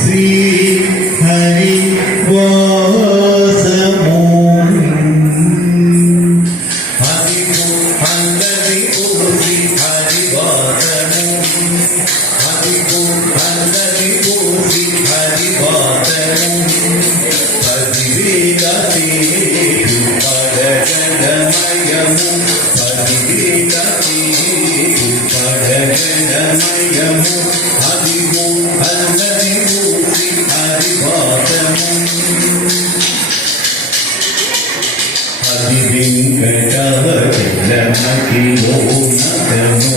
శ్రీ హరి వాసము అదిగో అల్లదిగో శ్రీ హరి వాసము అదిగో అల్లదిగో శ్రీ హరి వాసము పదివేల తేజు పరగణమయము పదివేల తేజు పరగణమయము అదిగో అల్లదిగో శ్రీ హరి వాసము అది వెంకటవచలమకిలో నతము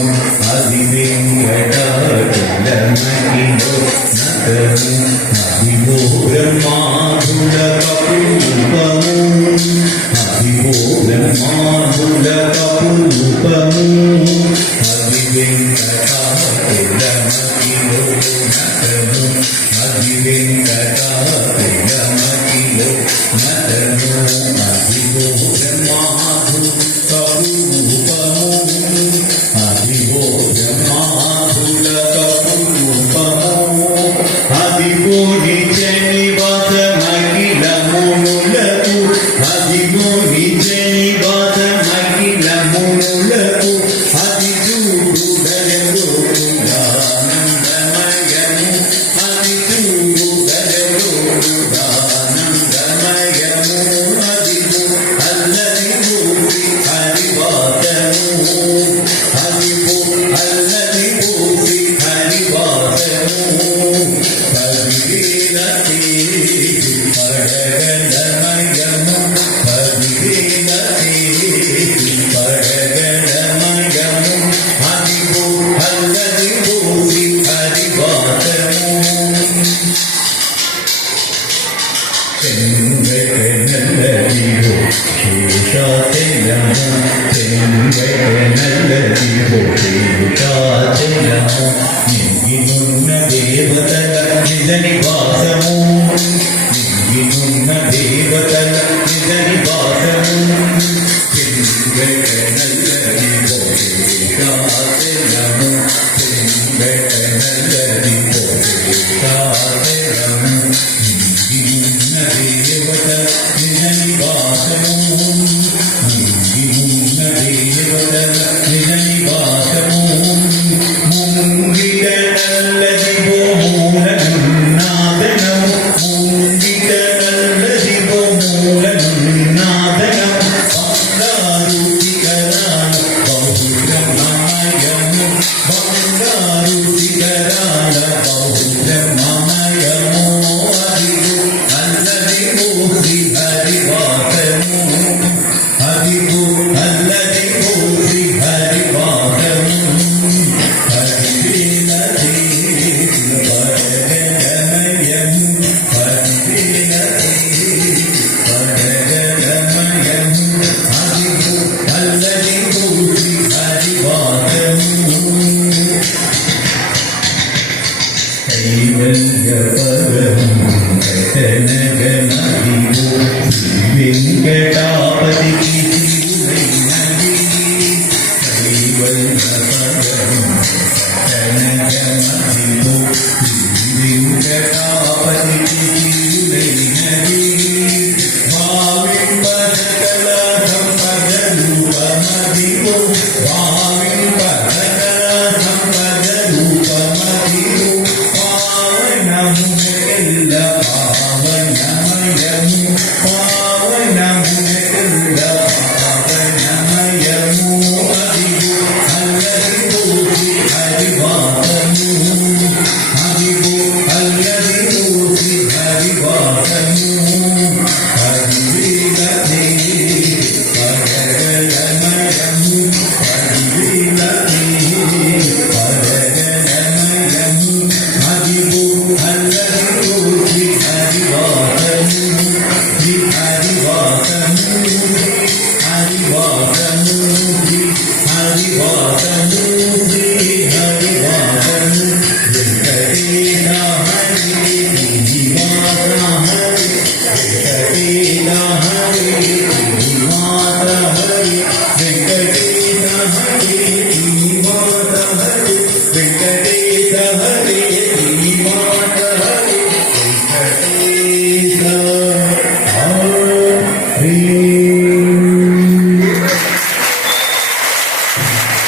అది వెంకటవచలమకిలో నతము అదిగో బ్రహ్మాండుల కపురూపము అదిగో బ్రహ్మాండుల కపురూపము అది వెంకటవచలమకిలో నతము అది వెంకటవచలమకిలో నతము అదిగో బ్రహ్మాండు కపురూపము అదిగో బ్రహ్మాండుల కపురూపము అదిగో నిత్య నివాసమఖిలమునులకు అదిగో నిత్య నివాసమఖిలమునులకు అది చూడు దయగోపురానందమయము అది చూడు దయగోపురానందమయము అదిగో అల్లదిగో శ్రీ హరివాసము అదిగో అల్లదిగో శ్రీ హరివాసము పదివేల తేజు పరగణమయము పదివేల తేజు పరగణమయము అదిగో అల్లదిగో శ్రీ హరివాసము చెంగనల్లదిగో శేషాచలము చెంగనల్లదిగో శేషాచలము నింగినున్న దేవతల నిజ నివాసము నింగినున్న దేవతల నిజ నివాసము చెంగనల్లదిగో శేషాచలము చెంగనల్లదిగో శేషాచలము నింగినున్న దేవత నిజ నివాసము నింగినున్న దేవతల నిజ నివాసము ముంగిట నల్లదిగో మూలనున్నాదనము ముంగిట నల్లదిగో మూలనున్నాదనము బంగారు శిఖరాల బహుబ్రహ్మమయము బంగారు శిఖరాల బహుబ్రహ్మమయము అదిగో అల్లదిగో శ్రీ హరివాసము అదిగో అల్లదిగో శ్రీ హరివాసము పదివేల తేజు పరగణమయము పదివేల తేజు పరగణమయము అదిగో అల్లదిగో శ్రీ హరివాసము కైవల్యపరము కటనగనదిగో శ్రీ వెంకటాపతికి తిరువైనది కైవల్యపరము కటనగనదిగో శ్రీ వెంకటాపతికి తిరువైనది భావింపదకల సంపద రూపమదిగో భావింపదకల సంపద రూపమదిగో పావనమునకెల్ల పావనమయము పావనమునకెల్ల పావనమయము అదిగో అల్లదిగో శ్రీ హరివాసము అదిగో అల్లదిగో శ్రీ హరివాసము పదివేల తేజు పరగణమయము పదివేల తేజు పరగణమయము అదిగో అల్లదిగో శ్రీ హరివాసము శ్రీ హరివాసము హరివాసము శ్రీ హరివాసము శ్రీ హరివాసము వెంకటేశ